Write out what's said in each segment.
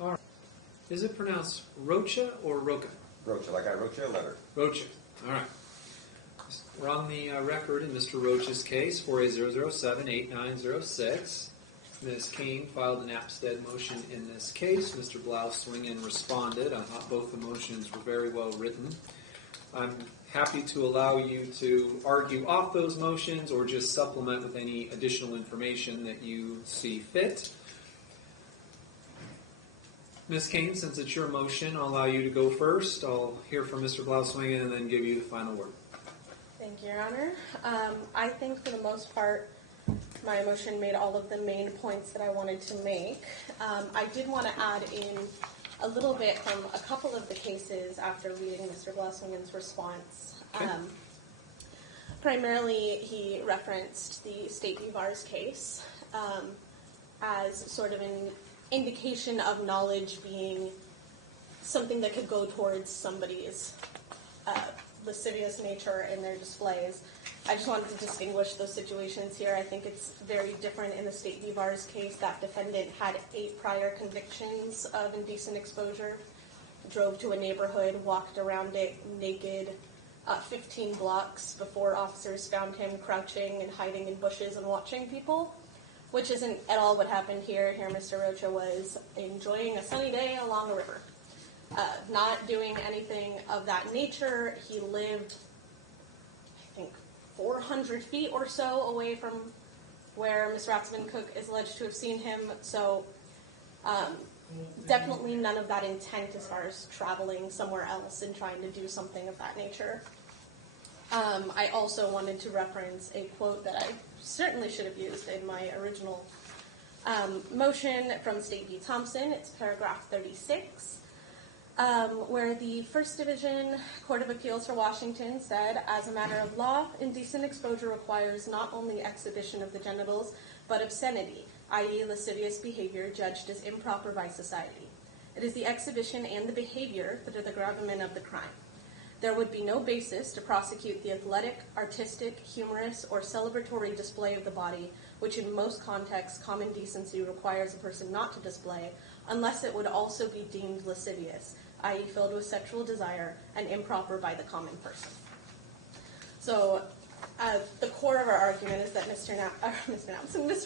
All right. Is it pronounced Rocha or Roca? Rocha, like I wrote you a letter. Rocha. All right. We're on the record in Mr. Rocha's case, 4A007-8906. Ms. Kane filed an Apstead motion in this case. Mr. Blauswingen responded. I thought both the motions were very well written. I'm happy to allow you to argue off those motions or just supplement with any additional information that you see fit. Ms. Kane, since it's your motion, I'll allow you to go first. I'll hear from Mr. Blauswingen and then give you the final word. Thank you, Your Honor. I think for the most part, my motion made all of the main points that I wanted to make. I did want to add in a little bit from a couple of the cases after reading Mr. Blauswingen's response. Okay. Primarily, he referenced the State v. Vars case as sort of an indication of knowledge being something that could go towards somebody's lascivious nature in their displays. I just wanted to distinguish those situations here. I think it's very different in the State v. Vars case. That defendant had 8 prior convictions of indecent exposure, drove to a neighborhood, walked around it naked 15 blocks before officers found him crouching and hiding in bushes and watching people, which isn't at all what happened here. Here Mr. Rocha was enjoying a sunny day along a river, not doing anything of that nature. He lived, I think, 400 feet or so away from where Ms. Ratzman-Cook is alleged to have seen him, so definitely none of that intent as far as traveling somewhere else and trying to do something of that nature. I also wanted to reference a quote that I certainly should have used in my original motion from State v. Thompson. It's paragraph 36. Where the First Division Court of Appeals for Washington said, as a matter of law, indecent exposure requires not only exhibition of the genitals, but obscenity, i.e. lascivious behavior judged as improper by society. It is the exhibition and the behavior that are the gravamen of the crime. There would be no basis to prosecute the athletic, artistic, humorous, or celebratory display of the body, which in most contexts common decency requires a person not to display, unless it would also be deemed lascivious, i.e. filled with sexual desire and improper by the common person. So the core of our argument is that Mr.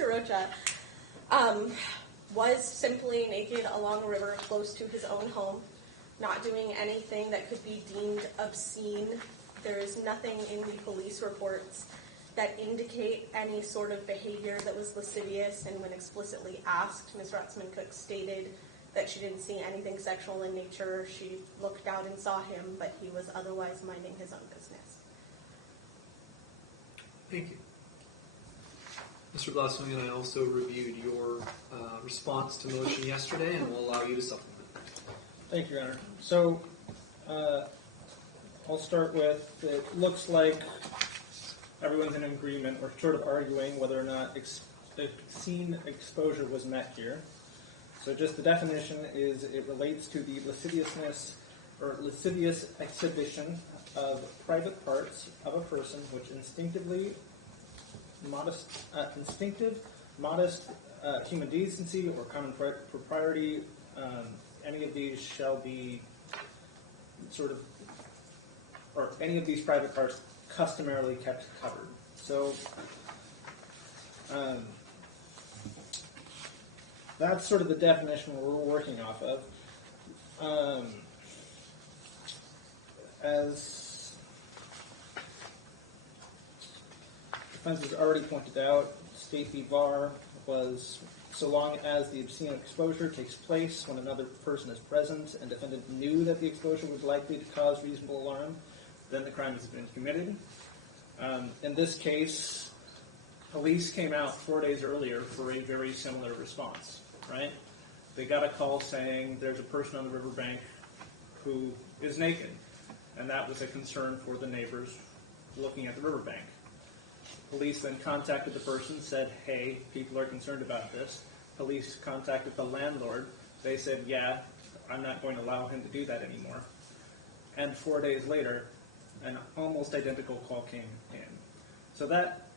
Rocha was simply naked along a river close to his own home, not doing anything that could be deemed obscene. There is nothing in the police reports that indicate any sort of behavior that was lascivious, and when explicitly asked, Ms. Ratzman-Cook stated that she didn't see anything sexual in nature. She looked out and saw him, but he was otherwise minding his own business. Thank you. Mr. Blauswingen, I also reviewed your response to motion yesterday and will allow you to supplement. Thank you, Your Honor. So I'll start with, it looks like everyone's in agreement or sort of arguing whether or not obscene exposure was met here. So just the definition is it relates to the lasciviousness or lascivious exhibition of private parts of a person which instinctive, modest human decency or common propriety, any of these shall be sort of, or any of these private parts customarily kept covered. So that's sort of the definition we're working off of. As defense has already pointed out, State v. Var was so long as the obscene exposure takes place when another person is present and defendant knew that the exposure was likely to cause reasonable alarm, then the crime has been committed. In this case, police came out 4 days earlier for a very similar response, right? They got a call saying there's a person on the riverbank who is naked, and that was a concern for the neighbors looking at the riverbank. Police then contacted the person, said, hey, people are concerned about this. Police contacted the landlord. They said, yeah, I'm not going to allow him to do that anymore. And 4 days later, an almost identical call came in. So that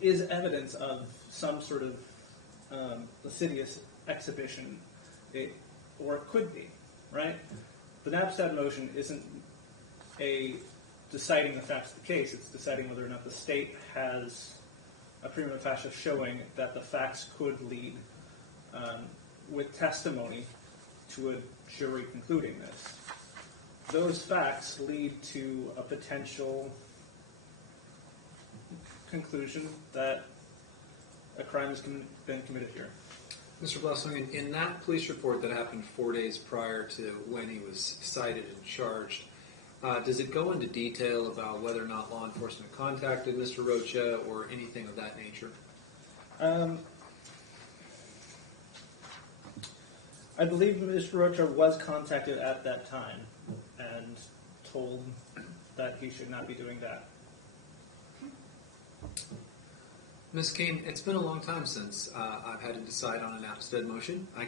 is evidence of some sort of lascivious exhibition or it could be, right? The Napstad motion isn't deciding the facts of the case. It's deciding whether or not the state has a prima facie showing that the facts could lead, with testimony, to a jury concluding this. Those facts lead to a potential conclusion that a crime has been committed here. Mr. Blausswingen, in that police report that happened 4 days prior to when he was cited and charged, does it go into detail about whether or not law enforcement contacted Mr. Rocha or anything of that nature? I believe Mr. Rocha was contacted at that time and told that he should not be doing that. Ms. Kane, it's been a long time since I've had to decide on an Napstead motion. I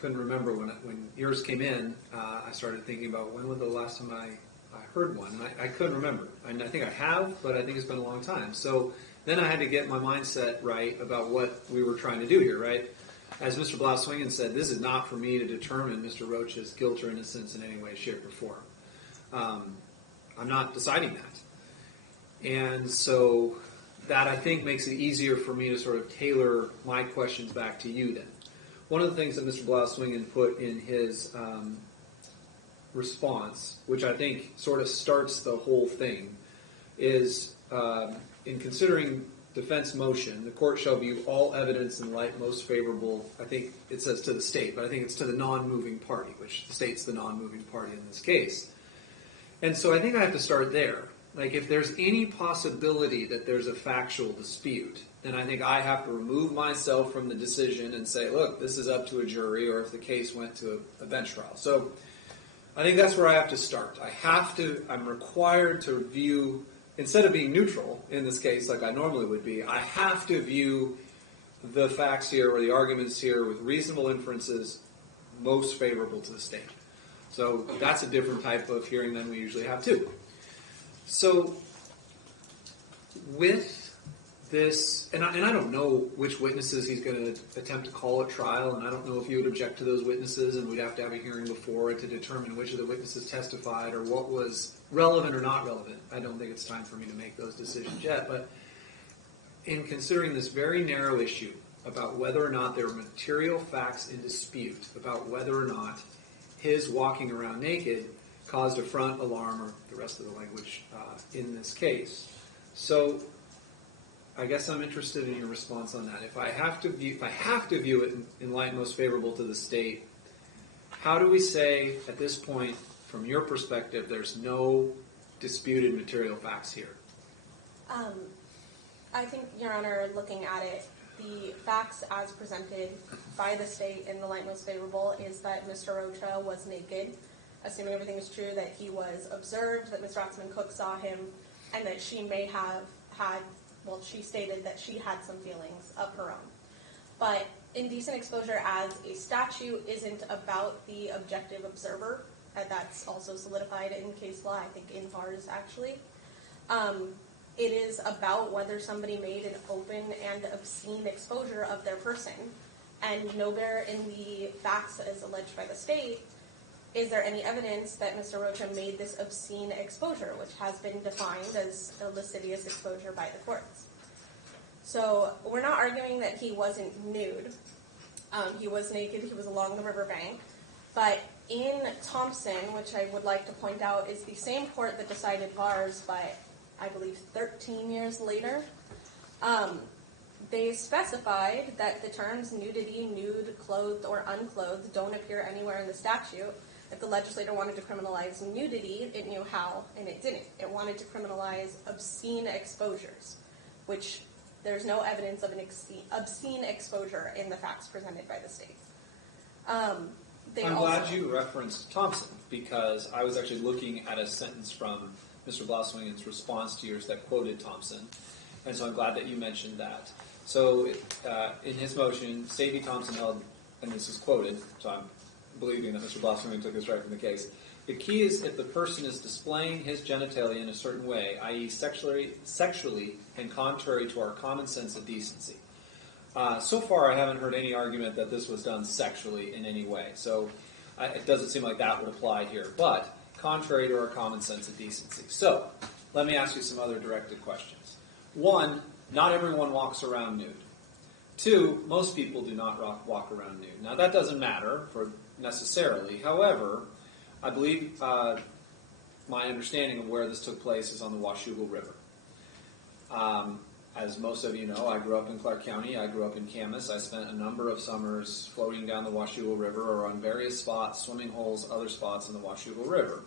couldn't remember when yours came in. I started thinking about when was the last time I heard one, and I couldn't remember. And I think I have, but I think it's been a long time. So then I had to get my mindset right about what we were trying to do here, right? As Mr. Blausswingen said, this is not for me to determine Mr. Rocha's guilt or innocence in any way, shape, or form. I'm not deciding that. And so that, I think, makes it easier for me to sort of tailor my questions back to you then. One of the things that Mr. Blausswingen put in his response, which I think sort of starts the whole thing, is in considering defense motion, the court shall view all evidence in light most favorable, I think it says to the state, but I think it's to the non-moving party, which the state's the non-moving party in this case. And so I think I have to start there. Like, if there's any possibility that there's a factual dispute, then I think I have to remove myself from the decision and say, look, this is up to a jury, or if the case went to a bench trial. So I think that's where I have to start. I'm required to view, instead of being neutral in this case like I normally would be, I have to view the facts here or the arguments here with reasonable inferences most favorable to the state. So that's a different type of hearing than we usually have too. So with this, and I don't know which witnesses he's going to attempt to call at trial, and I don't know if you would object to those witnesses, and we'd have to have a hearing before it to determine which of the witnesses testified or what was relevant or not relevant. I don't think it's time for me to make those decisions yet, but in considering this very narrow issue about whether or not there are material facts in dispute about whether or not his walking around naked caused a front alarm, or the rest of the language in this case. So I guess I'm interested in your response on that. If I have to view it in light most favorable to the state, how do we say at this point, from your perspective, there's no disputed material facts here? I think, Your Honor, looking at it, the facts as presented by the state in the light most favorable is that Mr. Rocha was naked, assuming everything is true, that he was observed, that Ms. Ratzman-Cook saw him, and that she may have had, well, she stated that she had some feelings of her own. But indecent exposure as a statute isn't about the objective observer, and that's also solidified in case law, I think in VARS actually. It is about whether somebody made an open and obscene exposure of their person. And nowhere in the facts as alleged by the state is there any evidence that Mr. Rocha made this obscene exposure, which has been defined as a lascivious exposure by the courts. So we're not arguing that he wasn't nude. He was naked, he was along the riverbank. But in Thompson, which I would like to point out is the same court that decided VARS, but I believe 13 years later, they specified that the terms nudity, nude, clothed, or unclothed don't appear anywhere in the statute. If the legislator wanted to criminalize nudity, it knew how, and it didn't. It wanted to criminalize obscene exposures, which there's no evidence of an obscene exposure in the facts presented by the state. I'm glad you referenced Thompson, because I was actually looking at a sentence from Mr. Blausswingen's response to yours that quoted Thompson, and so I'm glad that you mentioned that. So in his motion, State v. Thompson held, and this is quoted, so I'm believing that Mr. Blausswingen took this right from the case, the key is if the person is displaying his genitalia in a certain way, i.e. sexually and contrary to our common sense of decency. So far, I haven't heard any argument that this was done sexually in any way. So it doesn't seem like that would apply here. But contrary to our common sense of decency. So let me ask you some other directed questions. One, not everyone walks around nude. Two, most people do not walk around nude. Now that doesn't matter for necessarily. However, I believe my understanding of where this took place is on the Washougal River. As most of you know, I grew up in Clark County. I grew up in Camas. I spent a number of summers floating down the Washougal River or on various spots, swimming holes, other spots in the Washougal River.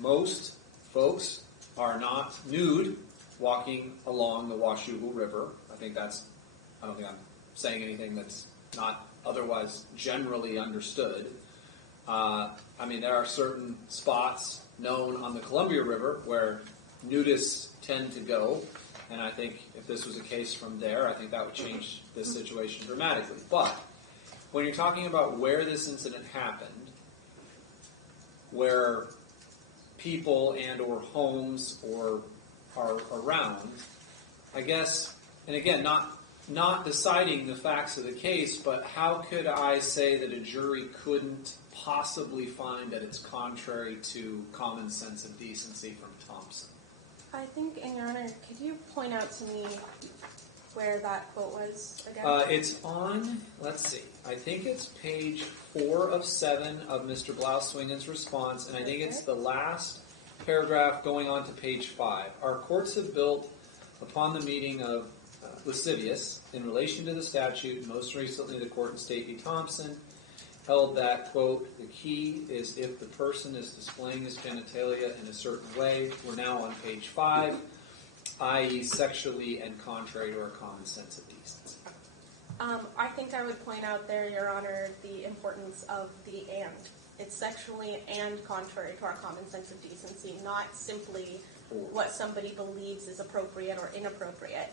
Most folks are not nude walking along the Washougal River. I don't think I'm saying anything that's not otherwise generally understood. There are certain spots known on the Columbia River where nudists tend to go, and I think if this was a case from there, I think that would change this situation dramatically. But when you're talking about where this incident happened, where people and or homes or are around, I guess, and again, not deciding the facts of the case, but how could I say that a jury couldn't possibly find that it's contrary to common sense of decency from Thompson? I think, in Your Honor, could you point out to me where that quote was again? It's on, let's see, I think it's page 4 of 7 of Mr. Blauswingen's response, and I think it's the last paragraph going on to page 5. Our courts have built upon the meeting of lascivious in relation to the statute, most recently the court in State v. Thompson, held that, quote, the key is if the person is displaying his genitalia in a certain way. We're now on page 5, i.e. sexually and contrary to our common sense of decency. I think I would point out there, Your Honor, the importance of the and. It's sexually and contrary to our common sense of decency, not simply what somebody believes is appropriate or inappropriate.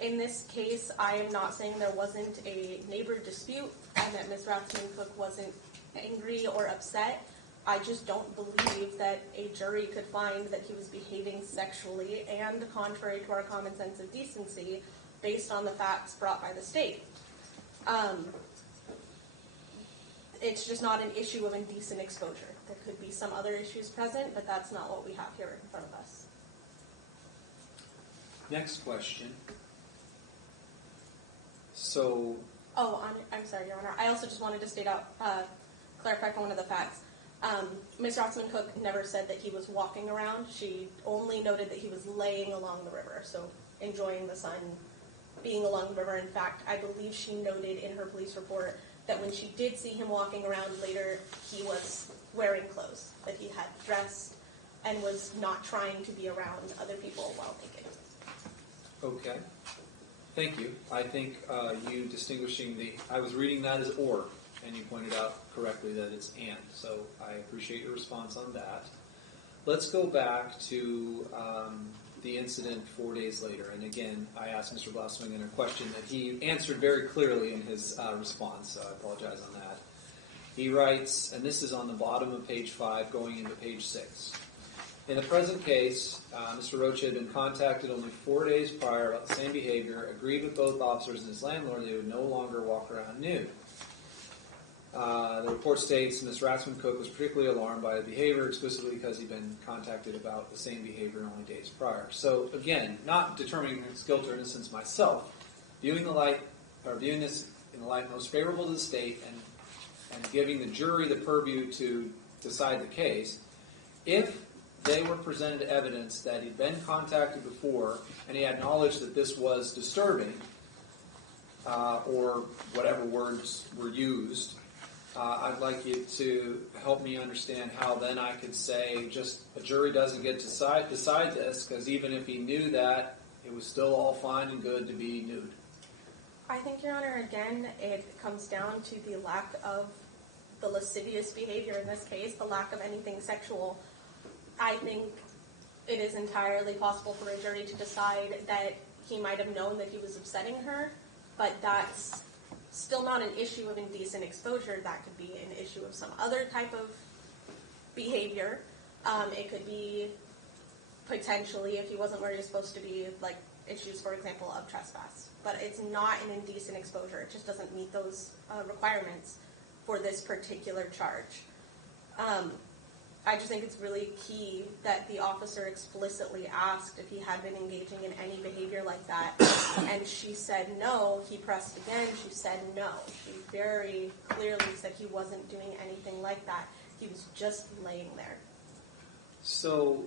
In this case, I am not saying there wasn't a neighbor dispute and that Ms. Rathman-Cook wasn't angry or upset. I just don't believe that a jury could find that he was behaving sexually and contrary to our common sense of decency based on the facts brought by the state. It's just not an issue of indecent exposure. There could be some other issues present, but that's not what we have here in front of us. Next question. So, I'm sorry, Your Honor. I also just wanted to clarify one of the facts. Ms. Rathman-Cook never said that he was walking around. She only noted that he was laying along the river, so enjoying the sun, being along the river. In fact, I believe she noted in her police report that when she did see him walking around later, he was wearing clothes, that he had dressed and was not trying to be around other people while thinking. okay. Thank you. I think you distinguishing I was reading that as or, and you pointed out correctly that it's and. So I appreciate your response on that. Let's go back to the incident 4 days later. And again, I asked Mr. Blauswingen a question that he answered very clearly in his response, so I apologize on that. He writes, and this is on the bottom of page 5 going into page 6. In the present case, Mr. Rocha had been contacted only 4 days prior about the same behavior, agreed with both officers and his landlord they would no longer walk around nude. The report states Ms. Rathman-Cook was particularly alarmed by the behavior exclusively because he'd been contacted about the same behavior only days prior. So again, not determining his guilt or innocence myself, viewing this in the light most favorable to the state and giving the jury the purview to decide the case, if they were presented evidence that he'd been contacted before and he had knowledge that this was disturbing, or whatever words were used, I'd like you to help me understand how then I could say just a jury doesn't get to decide this, because even if he knew that, it was still all fine and good to be nude. I think, Your Honor, again, it comes down to the lack of the lascivious behavior in this case, the lack of anything sexual. I think it is entirely possible for a jury to decide that he might have known that he was upsetting her, but that's still not an issue of indecent exposure. That could be an issue of some other type of behavior. It could be potentially, if he wasn't where he was supposed to be, like issues, for example, of trespass. But it's not an indecent exposure. It just doesn't meet those requirements for this particular charge. I just think it's really key that the officer explicitly asked if he had been engaging in any behavior like that, and she said no. He pressed again. She said no. She very clearly said he wasn't doing anything like that. He was just laying there. So,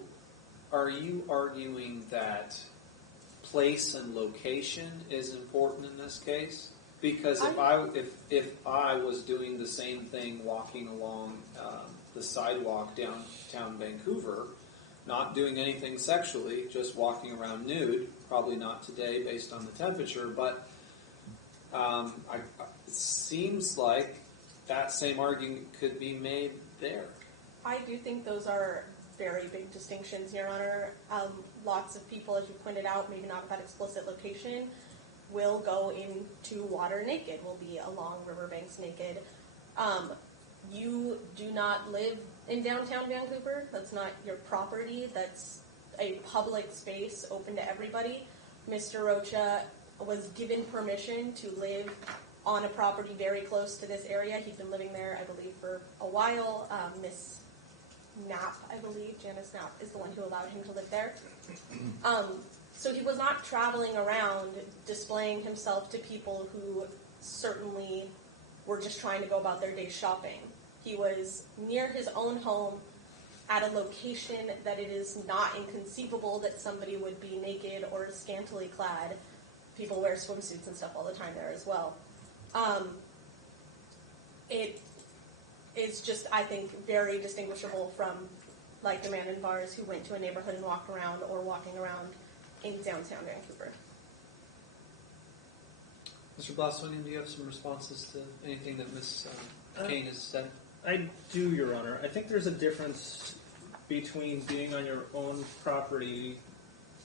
are you arguing that place and location is important in this case? Because if I was doing the same thing walking along the sidewalk downtown Vancouver, not doing anything sexually, just walking around nude, probably not today based on the temperature, but it seems like that same argument could be made there. I do think those are very big distinctions, Your Honor. Lots of people, as you pointed out, maybe not that explicit location, will go into water naked, will be along riverbanks naked. You do not live in downtown Vancouver. That's not your property. That's a public space open to everybody. Mr. Rocha was given permission to live on a property very close to this area. He'd been living there, I believe, for a while. Miss Knapp, I believe, Janice Knapp, is the one who allowed him to live there. So he was not traveling around displaying himself to people who certainly were just trying to go about their day shopping. He was near his own home at a location that it is not inconceivable that somebody would be naked or scantily clad. People wear swimsuits and stuff all the time there as well. It is just, I think, very distinguishable from like the man in bars who went to a neighborhood and walked around or walking around in downtown Vancouver. Mr. Blosswingen, do you have some responses to anything that Ms. Kane has said? I do, Your Honor. I think there's a difference between being on your own property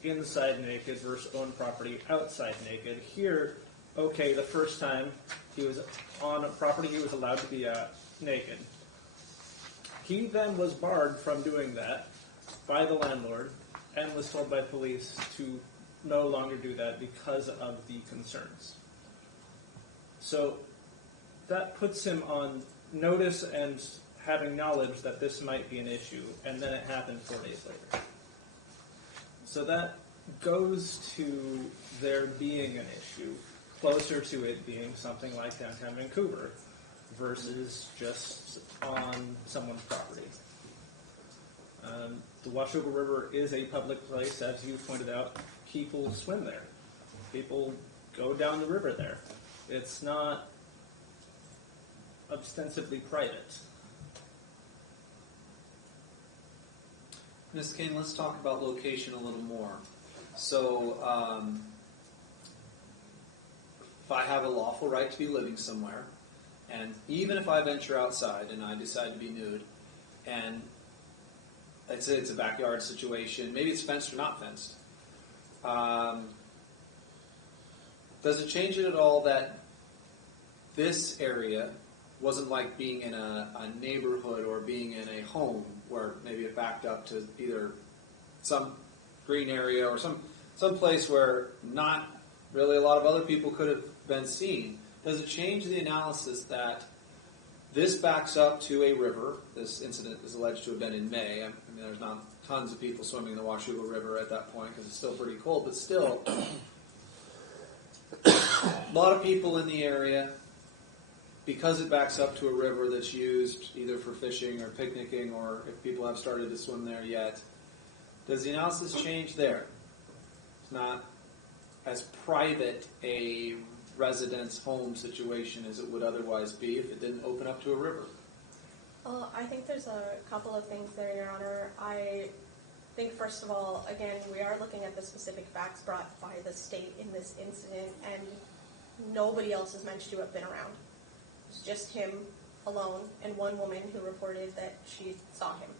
inside naked versus own property outside naked. Here, okay, the first time he was on a property he was allowed to be naked. He then was barred from doing that by the landlord and was told by police to no longer do that because of the concerns. So that puts him on notice and having knowledge that this might be an issue, and then it happened 4 days later. So that goes to there being an issue, closer to it being something like downtown Vancouver versus just on someone's property. The Washougal River is a public place, as you pointed out. People swim there. People go down the river there. It's not ostensibly private. Ms. Kane, let's talk about location a little more. So, if I have a lawful right to be living somewhere, and even if I venture outside and I decide to be nude, and let's say it's a backyard situation, maybe it's fenced or not fenced, does it change it at all that this area wasn't like being in a neighborhood or being in a home where maybe it backed up to either some green area or some place where not really a lot of other people could have been seen? Does it change the analysis that this backs up to a river? This incident is alleged to have been in May. I mean, there's not tons of people swimming the Washougal River at that point because it's still pretty cold, but still, a lot of people in the area. Because it backs up to a river that's used either for fishing or picnicking, or if people have started to swim there yet, does the analysis change there? It's not as private a residence home situation as it would otherwise be if it didn't open up to a river. I think there's a couple of things there, Your Honor. I think, first of all, again, we are looking at the specific facts brought by the state in this incident, and nobody else is meant to have been around. It's just him alone and one woman who reported that she saw him.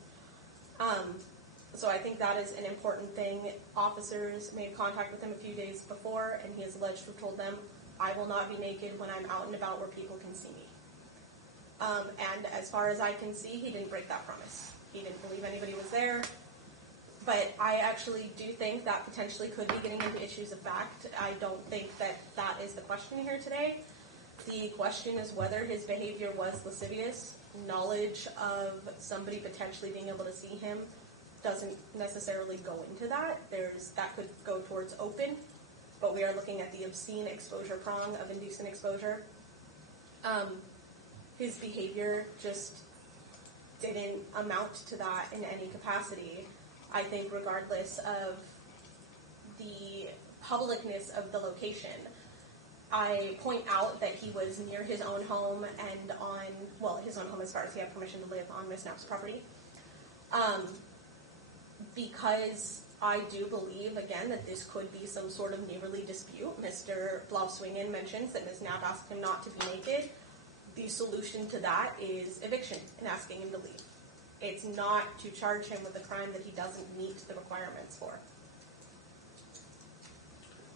So I think that is an important thing. Officers made contact with him a few days before, and he is alleged to have told them, I will not be naked when I'm out and about where people can see me. And as far as I can see, he didn't break that promise. He didn't believe anybody was there. But I actually do think that potentially could be getting into issues of fact. I don't think that that is the question here today. The question is whether his behavior was lascivious. Knowledge of somebody potentially being able to see him doesn't necessarily go into that. That could go towards open, but we are looking at the obscene exposure prong of indecent exposure. His behavior just didn't amount to that in any capacity. I think regardless of the publicness of the location, I point out that he was near his own home and his own home as far as he had permission to live on Miss Knapp's property. Because I do believe, again, that this could be some sort of neighborly dispute. Mr. Blauswingen mentions that Ms. Knapp asked him not to be naked. The solution to that is eviction and asking him to leave. It's not to charge him with a crime that he doesn't meet the requirements for.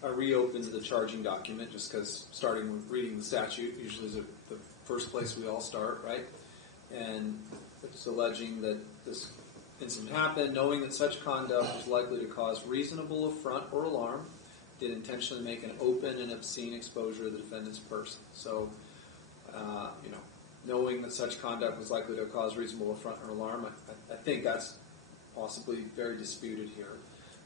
I reopened the charging document just because starting with reading the statute usually is the first place we all start, right? And it's alleging that this incident happened, knowing that such conduct was likely to cause reasonable affront or alarm, did intentionally make an open and obscene exposure of the defendant's person. So, knowing that such conduct was likely to cause reasonable affront or alarm, I think that's possibly very disputed here.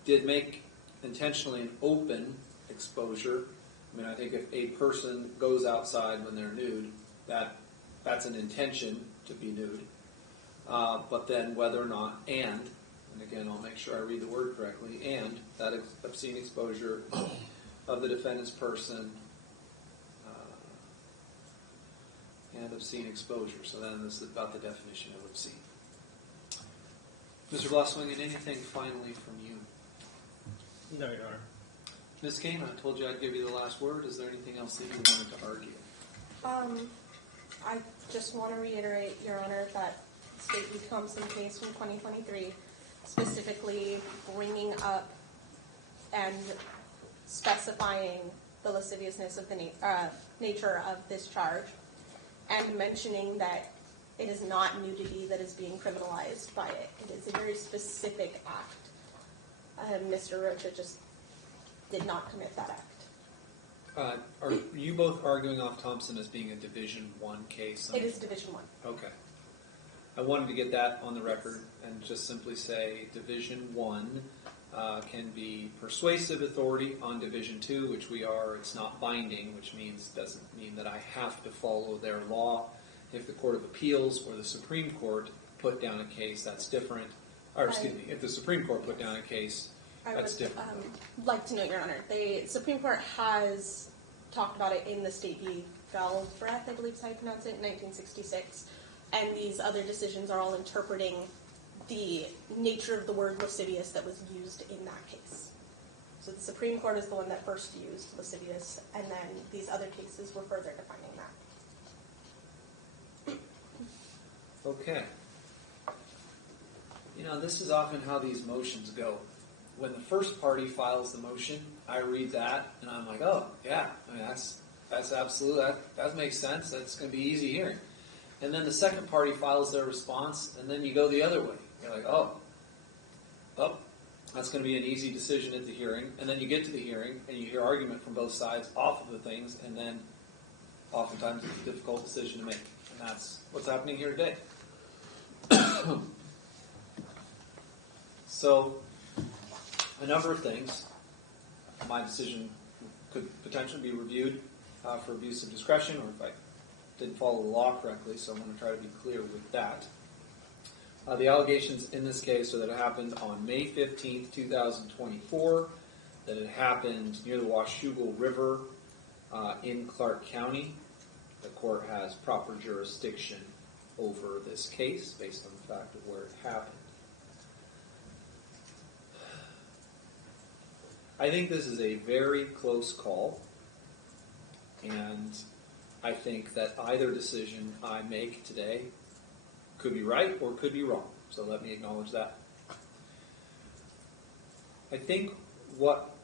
Did make intentionally an open exposure. I mean, I think if a person goes outside when they're nude, that's an intention to be nude. But then whether or not, and again, I'll make sure I read the word correctly, and that obscene exposure of the defendant's person and obscene exposure. So then this is about the definition of obscene. Mr. Blauswingen, anything finally from you? No, Your Honor. Ms. Kane, I told you I'd give you the last word. Is there anything else that you wanted to argue? I just want to reiterate, Your Honor, that State v. Thompson case from 2023, specifically bringing up and specifying the lasciviousness of the nature of this charge, and mentioning that it is not nudity that is being criminalized by it. It is a very specific act. Mr. Rocha just did not commit that act. Are you both arguing off Thompson as being a Division I case? It is Division I. Okay. I wanted to get that on the record and just simply say Division I can be persuasive authority on Division II, which we are. It's not binding, which doesn't mean that I have to follow their law. If the Court of Appeals or the Supreme Court put down a case, that's different. If the Supreme Court put down a case, that's different. I would like to note, Your Honor, the Supreme Court has talked about it in the State v. Galbraith, I believe is how you pronounce it, in 1966. And these other decisions are all interpreting the nature of the word lascivious that was used in that case. So the Supreme Court is the one that first used lascivious, and then these other cases were further defining that. Okay. This is often how these motions go. When the first party files the motion, I read that, and I'm like, oh, yeah, that's absolute, that makes sense, that's going to be easy hearing. And then the second party files their response, and then you go the other way. You're like, oh, that's going to be an easy decision at the hearing. And then you get to the hearing, and you hear argument from both sides off of the things, and then oftentimes it's a difficult decision to make. And that's what's happening here today. So, a number of things. My decision could potentially be reviewed for abuse of discretion, or if I didn't follow the law correctly, so I'm going to try to be clear with that. The allegations in this case are that it happened on May 15th, 2024, that it happened near the Washougal River in Clark County. The court has proper jurisdiction over this case based on the fact of where it happened. I think this is a very close call, and I think that either decision I make today could be right or could be wrong. So let me acknowledge that. I think what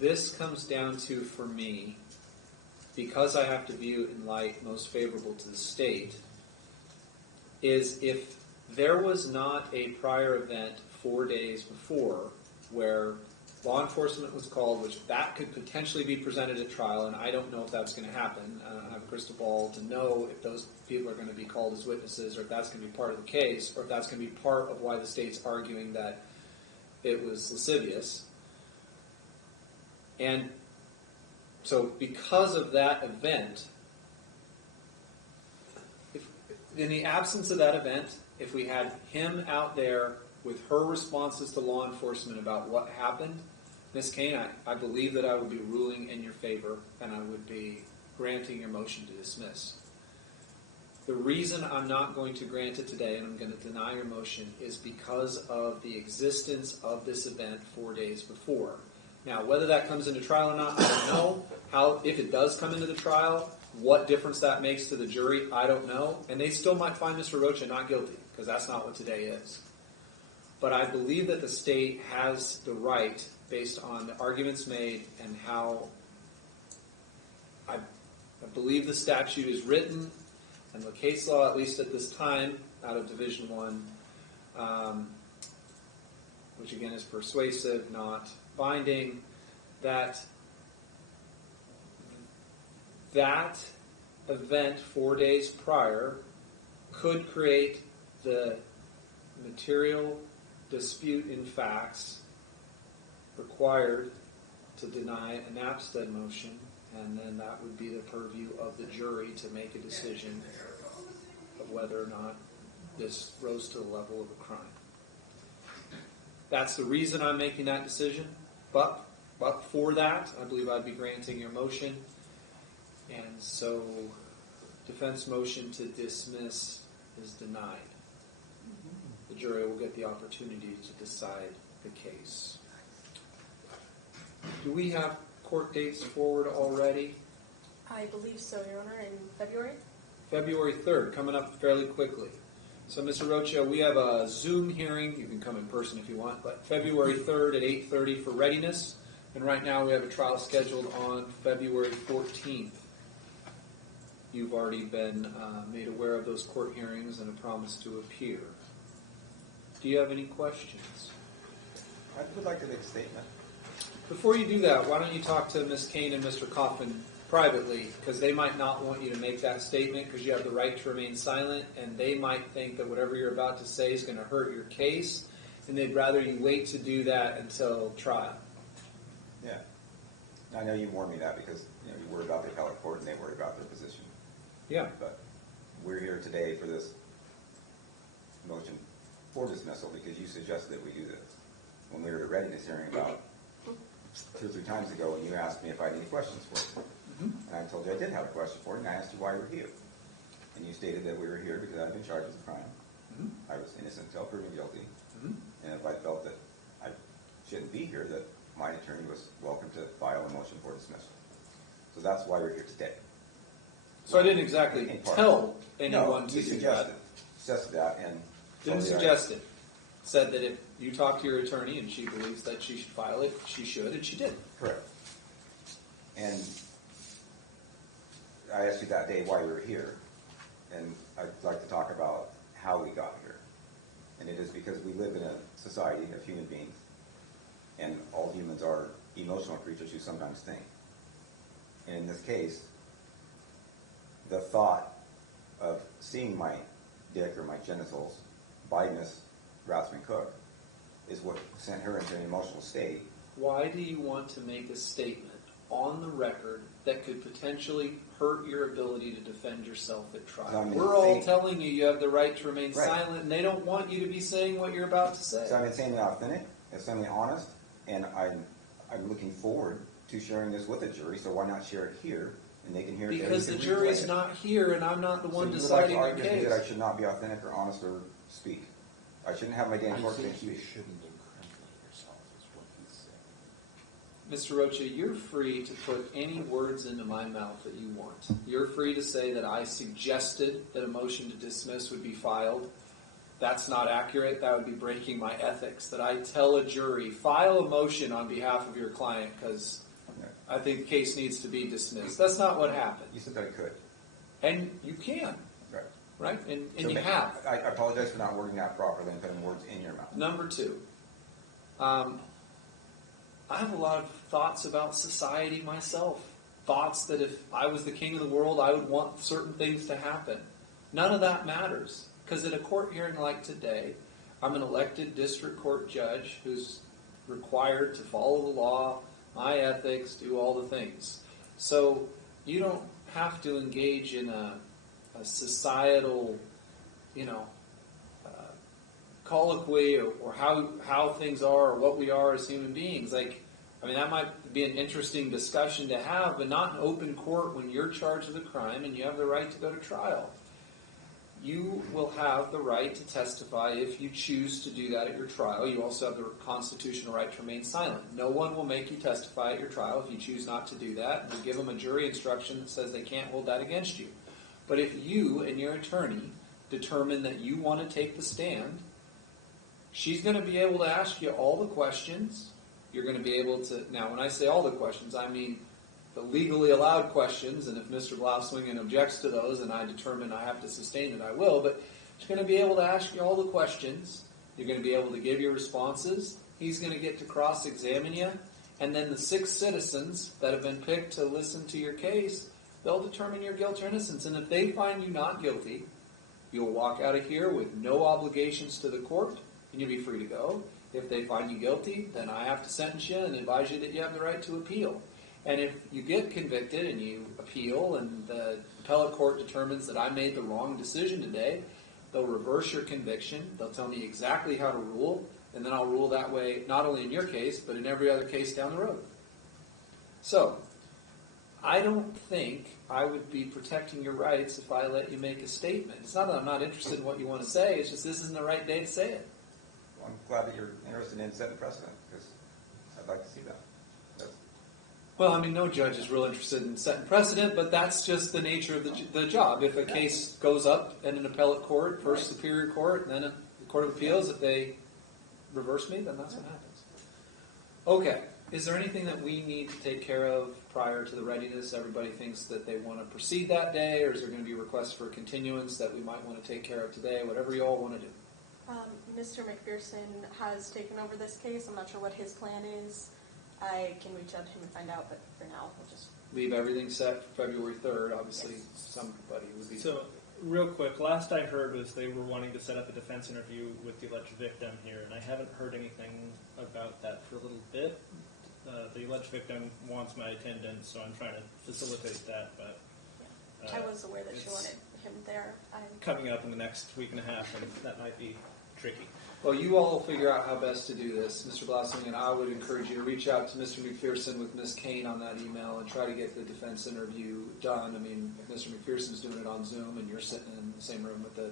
this comes down to for me, because I have to view it in light most favorable to the state, is if there was not a prior event 4 days before where law enforcement was called, which that could potentially be presented at trial, and I don't know if that's going to happen. I don't have a crystal ball to know if those people are going to be called as witnesses, or if that's going to be part of the case, or if that's going to be part of why the state's arguing that it was lascivious. And so because of that event, in the absence of that event, if we had him out there with her responses to law enforcement about what happened, Ms. Kane, I believe that I would be ruling in your favor, and I would be granting your motion to dismiss. The reason I'm not going to grant it today, and I'm going to deny your motion, is because of the existence of this event 4 days before. Now, whether that comes into trial or not, I don't know. If it does come into the trial, what difference that makes to the jury, I don't know. And they still might find Mr. Rocha not guilty, because that's not what today is. But I believe that the state has the right, based on the arguments made and how I believe the statute is written, and the case law, at least at this time, out of Division I, which again is persuasive, not binding, that event 4 days prior could create the material dispute in facts required to deny a Napstead motion, and then that would be the purview of the jury to make a decision of whether or not this rose to the level of a crime. That's the reason I'm making that decision, but for that, I believe I'd be granting your motion, and so defense motion to dismiss is denied. The jury will get the opportunity to decide the case. Do we have court dates forward already? I believe so, Your Honor, in February. February 3rd, coming up fairly quickly. So, Mr. Rocha, we have a Zoom hearing. You can come in person if you want, but February 3rd at 8:30 for readiness. And right now we have a trial scheduled on February 14th. You've already been made aware of those court hearings and a promise to appear. Do you have any questions? I would like to make a statement. Before you do that, why don't you talk to Ms. Kane and Mr. Coffin privately, because they might not want you to make that statement because you have the right to remain silent, and they might think that whatever you're about to say is going to hurt your case, and they'd rather you wait to do that until trial. Yeah. I know you warned me that because you worry about the appellate court and they worry about their position. Yeah. But we're here today for this motion for dismissal because you suggested that we do this. When we were at a readiness hearing about 2 or 3 times ago, and you asked me if I had any questions for you. And I told you I did have a question for you, and I asked you why you were here. And you stated that we were here because I had been charged with a crime. I was innocent until proven guilty. And if I felt that I shouldn't be here, that my attorney was welcome to file a motion for dismissal. So that's why we're here today. So I didn't exactly tell anyone to you do that. suggested that, and Didn't suggest it. Said that if you talk to your attorney and she believes that she should file it, she should, and she did. Correct. And I asked you that day why we were here, and I'd like to talk about how we got here. And it is because we live in a society of human beings, and all humans are emotional creatures who sometimes think. And in this case, the thought of seeing my dick or my genitals by Miss Rathman Cook is what sent her into an emotional state. Why do you want to make a statement on the record that could potentially hurt your ability to defend yourself at trial? We're all telling you you have the right to remain silent, and they don't want you to be saying what you're about to say. So I'm insanely authentic, insanely honest, and I'm looking forward to sharing this with the jury, so why not share it here, and they can hear it. Because the jury's not here, and I'm not the one deciding the case. So you would like to argue that I should not be authentic or honest or speak? I shouldn't have my day in court and speak. You shouldn't incriminate yourself, is what he's saying. Mr. Rocha, you're free to put any words into my mouth that you want. You're free to say that I suggested that a motion to dismiss would be filed. That's not accurate. That would be breaking my ethics. That I tell a jury, file a motion on behalf of your client because I think the case needs to be dismissed. That's not what happened. You said that I could. And you can. Right. right? And So you ma- have. I apologize for not wording that properly and putting words in your mouth. Number two, I have a lot of thoughts about society myself. Thoughts that if I was the king of the world, I would want certain things to happen. None of that matters. Because at a court hearing like today, I'm an elected district court judge who's required to follow the law, my ethics, do all the things. So you don't have to engage in a societal, colloquy or how things are or what we are as human beings. That might be an interesting discussion to have, but not in open court when you're charged with a crime and you have the right to go to trial. You will have the right to testify if you choose to do that at your trial. You also have the constitutional right to remain silent. No one will make you testify at your trial if you choose not to do that. And you give them a jury instruction that says they can't hold that against you. But if you and your attorney determine that you want to take the stand, she's going to be able to ask you all the questions. You're going to be able to, now when I say all the questions, I mean the legally allowed questions, and if Mr. Blauswingen objects to those and I determine I have to sustain it, I will, but she's going to be able to ask you all the questions. You're going to be able to give your responses. He's going to get to cross-examine you, and then the 6 citizens that have been picked to listen to your case, they'll determine your guilt or innocence, and if they find you not guilty, you'll walk out of here with no obligations to the court, and you'll be free to go. If they find you guilty, then I have to sentence you and advise you that you have the right to appeal. And if you get convicted and you appeal and the appellate court determines that I made the wrong decision today, they'll reverse your conviction. They'll tell me exactly how to rule, and then I'll rule that way not only in your case, but in every other case down the road. So, I don't think I would be protecting your rights if I let you make a statement. It's not that I'm not interested in what you want to say, it's just this isn't the right day to say it. Well, I'm glad that you're interested in setting precedent, because I'd like to see that. Well, no judge is real interested in setting precedent, but that's just the nature of the job. If a case goes up in an appellate court, first superior court, and then a court of appeals, if they reverse me, then that's what happens. Okay. Is there anything that we need to take care of prior to the readiness? Everybody thinks that they want to proceed that day, or is there going to be requests for continuance that we might want to take care of today? Whatever you all want to do. Mr. McPherson has taken over this case. I'm not sure what his plan is. I can reach out to him and find out, but for now, we'll just Leave everything set for February 3rd. Obviously, somebody would be... So, real quick, last I heard was they were wanting to set up a defense interview with the alleged victim here, and I haven't heard anything about that for a little bit. The alleged victim wants my attendance, so I'm trying to facilitate that, but... I was aware that she wanted him there. Coming up in the next week and a half, and that might be tricky. Well, you all will figure out how best to do this. Mr. Blossing and I would encourage you to reach out to Mr. McPherson with Ms. Kane on that email and try to get the defense interview done. If Mr. McPherson's doing it on Zoom and you're sitting in the same room with the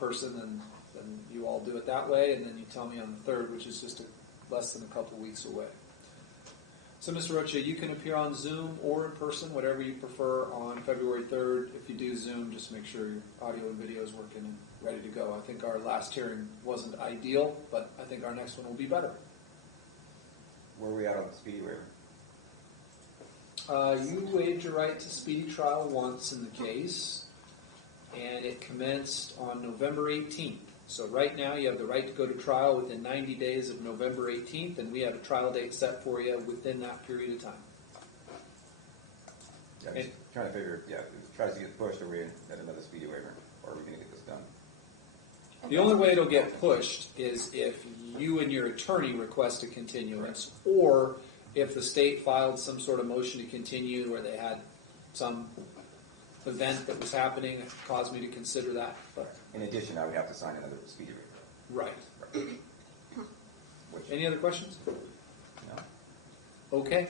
person, then you all do it that way, and then you tell me on the 3rd, which is just less than a couple weeks away. So, Mr. Rocha, you can appear on Zoom or in person, whatever you prefer, on February 3rd. If you do Zoom, just make sure your audio and video is working and ready to go. I think our last hearing wasn't ideal, but I think our next one will be better. Where are we at on the speedy waiver? You waived your right to speedy trial once in the case, and it commenced on November 18th. So right now you have the right to go to trial within 90 days of November 18th, and we have a trial date set for you within that period of time. Yeah, just trying to figure, try to get pushed, or we at another speedy waiver, or are we going to get this done? The only way it'll get pushed is if you and your attorney request a continuance, or if the state filed some sort of motion to continue where they had some event that was happening that caused me to consider that. But in addition, I would have to sign another speedy waiver. Right. Any other questions? No. Okay.